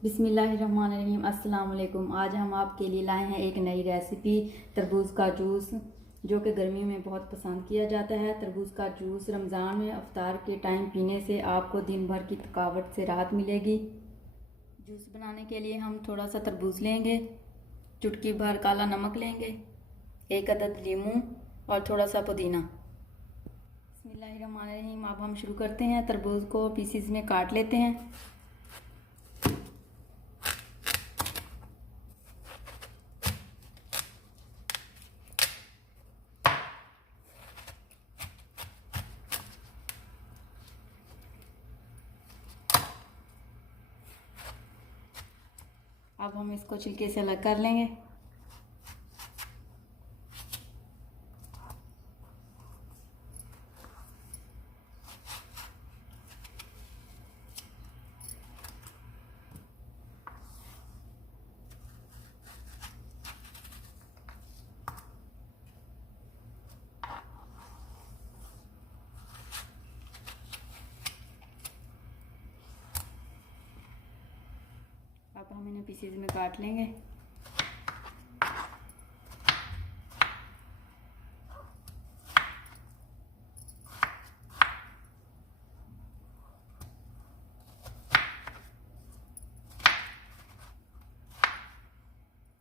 बिस्मिल्लाहिर्रहमानिर्रहीम। अस्सलाम वालेकुम। आज हम आपके लिए लाए हैं एक नई रेसिपी, तरबूज का जूस, जो कि गर्मियों में बहुत पसंद किया जाता है। तरबूज का जूस रमज़ान में अफ्तार के टाइम पीने से आपको दिन भर की थकावट से राहत मिलेगी। जूस बनाने के लिए हम थोड़ा सा तरबूज लेंगे, चुटकी भर काला नमक लेंगे, 1 अदद लीमू और थोड़ा सा पुदीना। बिस्मिल्लाहिर्रहमानिर्रहीम। अब हम शुरू करते हैं। तरबूज को पीसीज में काट लेते हैं। अब हम इसको छिलके से अलग कर लेंगे। अब हम इन्हें पीसेज में काट लेंगे।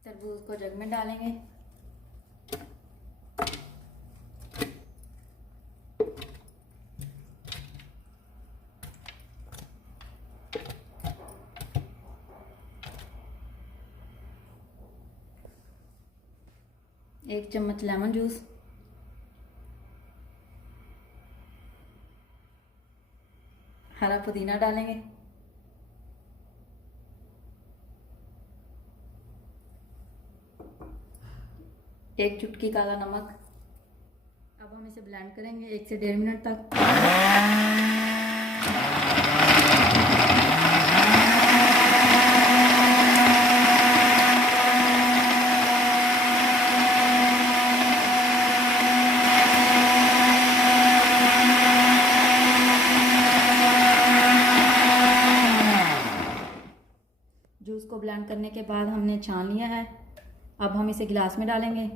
तरबूज को जग में डालेंगे। एक चम्मच लेमन जूस, हरा पुदीना डालेंगे, एक चुटकी काला नमक। अब हम इसे ब्लेंड करेंगे 1 से 1.5 मिनट तक। जूस को ब्लेंड करने के बाद हमने छान लिया है। अब हम इसे गिलास में डालेंगे।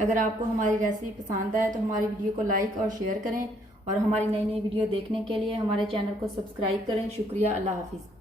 अगर आपको हमारी रेसिपी पसंद आए तो हमारी वीडियो को लाइक और शेयर करें, और हमारी नई नई वीडियो देखने के लिए हमारे चैनल को सब्सक्राइब करें। शुक्रिया। अल्लाह हाफिज़।